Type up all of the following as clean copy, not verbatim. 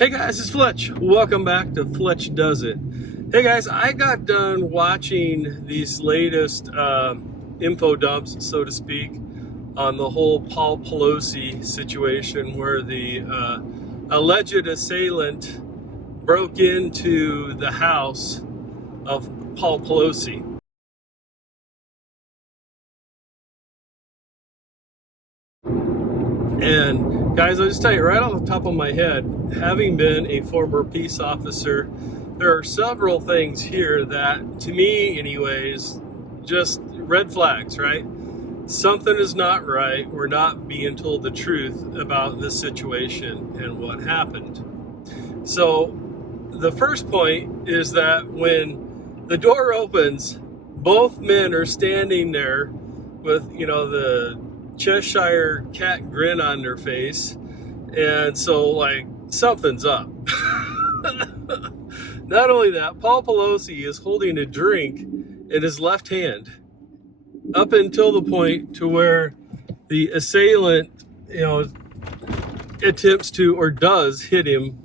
Hey guys, it's Fletch. Welcome back to Fletch Does It. Hey guys, I got done watching these latest info dumps, so to speak, on the whole Paul Pelosi situation where the alleged assailant broke into the house of Paul Pelosi. And guys, I'll just tell you right off the top of my head, having been a former peace officer, there are several things here that, to me anyways, just red flags, right? Something is not right. We're not being told the truth about this situation and what happened. So the first point is that when the door opens, both men are standing there with, the Cheshire cat grin on their face, and so like something's up. Not only that, Paul Pelosi is holding a drink in his left hand up until the point to where the assailant attempts to or does hit him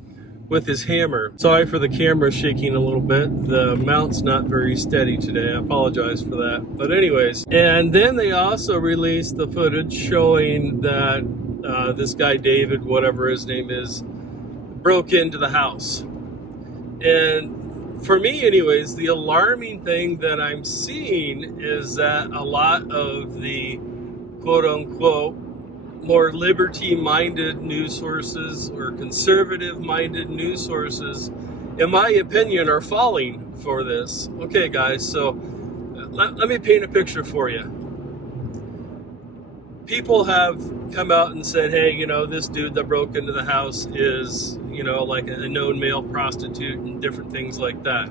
with his hammer. Sorry for the camera shaking a little bit. The mount's not very steady today. I apologize for that. But anyways, and then they also released the footage showing that this guy David, whatever his name is, broke into the house. And for me anyways, the alarming thing that I'm seeing is that a lot of the quote-unquote more liberty-minded news sources or conservative-minded news sources, in my opinion, are falling for this. Okay, guys, so let me paint a picture for you. People have come out and said, hey, this dude that broke into the house is, like a known male prostitute and different things like that.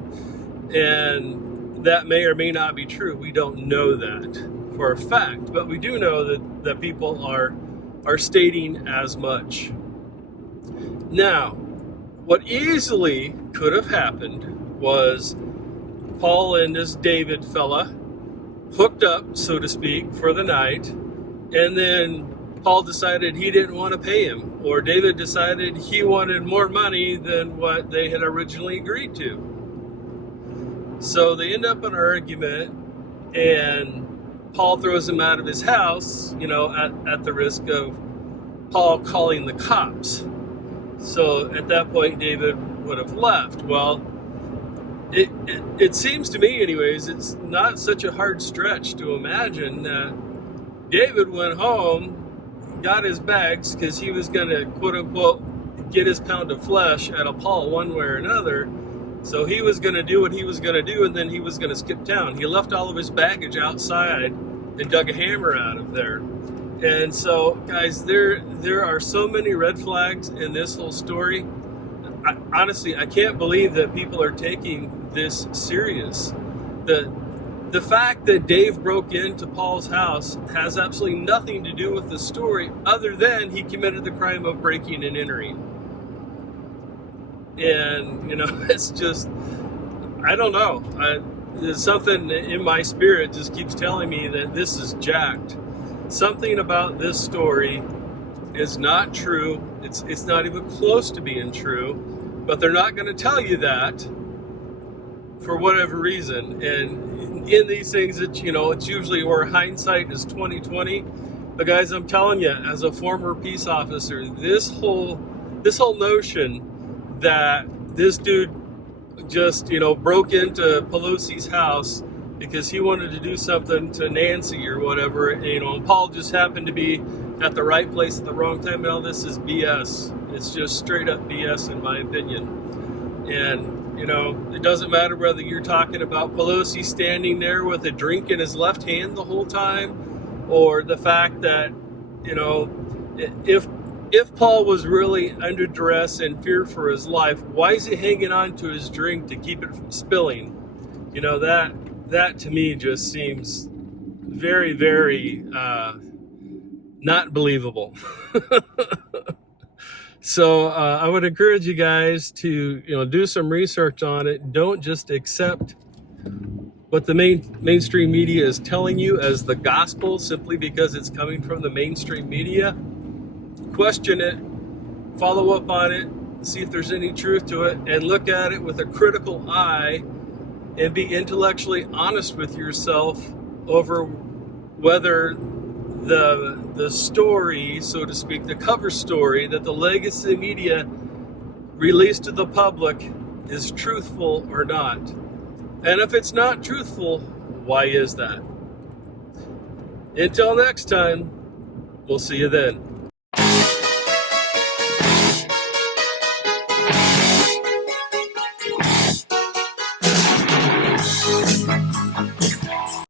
And that may or may not be true. We don't know that for a fact, but we do know that people are stating as much. Now, what easily could have happened was Paul and this David fella hooked up, so to speak, for the night, and then Paul decided he didn't want to pay him, or David decided he wanted more money than what they had originally agreed to. So they end up in an argument, and Paul throws him out of his house, at the risk of Paul calling the cops. So at that point, David would have left. Well, it seems to me anyways, it's not such a hard stretch to imagine that David went home, got his bags, because he was going to, quote unquote, get his pound of flesh out of Paul one way or another. So he was going to do what he was going to do, and then he was going to skip town. He left all of his baggage outside and dug a hammer out of there. And so, guys, there are so many red flags in this whole story. Honestly, I can't believe that people are taking this serious. The fact that Dave broke into Paul's house has absolutely nothing to do with the story other than he committed the crime of breaking and entering. And, it's just, I don't know. There's something in my spirit just keeps telling me that this is jacked. Something about this story is not true. It's not even close to being true, but they're not going to tell you that for whatever reason. And in these things, it's usually where hindsight is 20/20. But guys, I'm telling you, as a former peace officer, this whole notion that this dude just, broke into Pelosi's house because he wanted to do something to Nancy or whatever, and Paul just happened to be at the right place at the wrong time, and all this is BS. It's just straight up BS in my opinion. And, it doesn't matter whether you're talking about Pelosi standing there with a drink in his left hand the whole time, or the fact that, if Paul was really under duress and fear for his life, why is he hanging on to his drink to keep it from spilling? That to me just seems very, very not believable. So I would encourage you guys to do some research on it. Don't just accept what the mainstream media is telling you as the gospel simply because it's coming from the mainstream media. Question it, follow up on it, see if there's any truth to it, and look at it with a critical eye and be intellectually honest with yourself over whether the story, so to speak, the cover story that the legacy media released to the public is truthful or not. And if it's not truthful, why is that? Until next time, we'll see you then.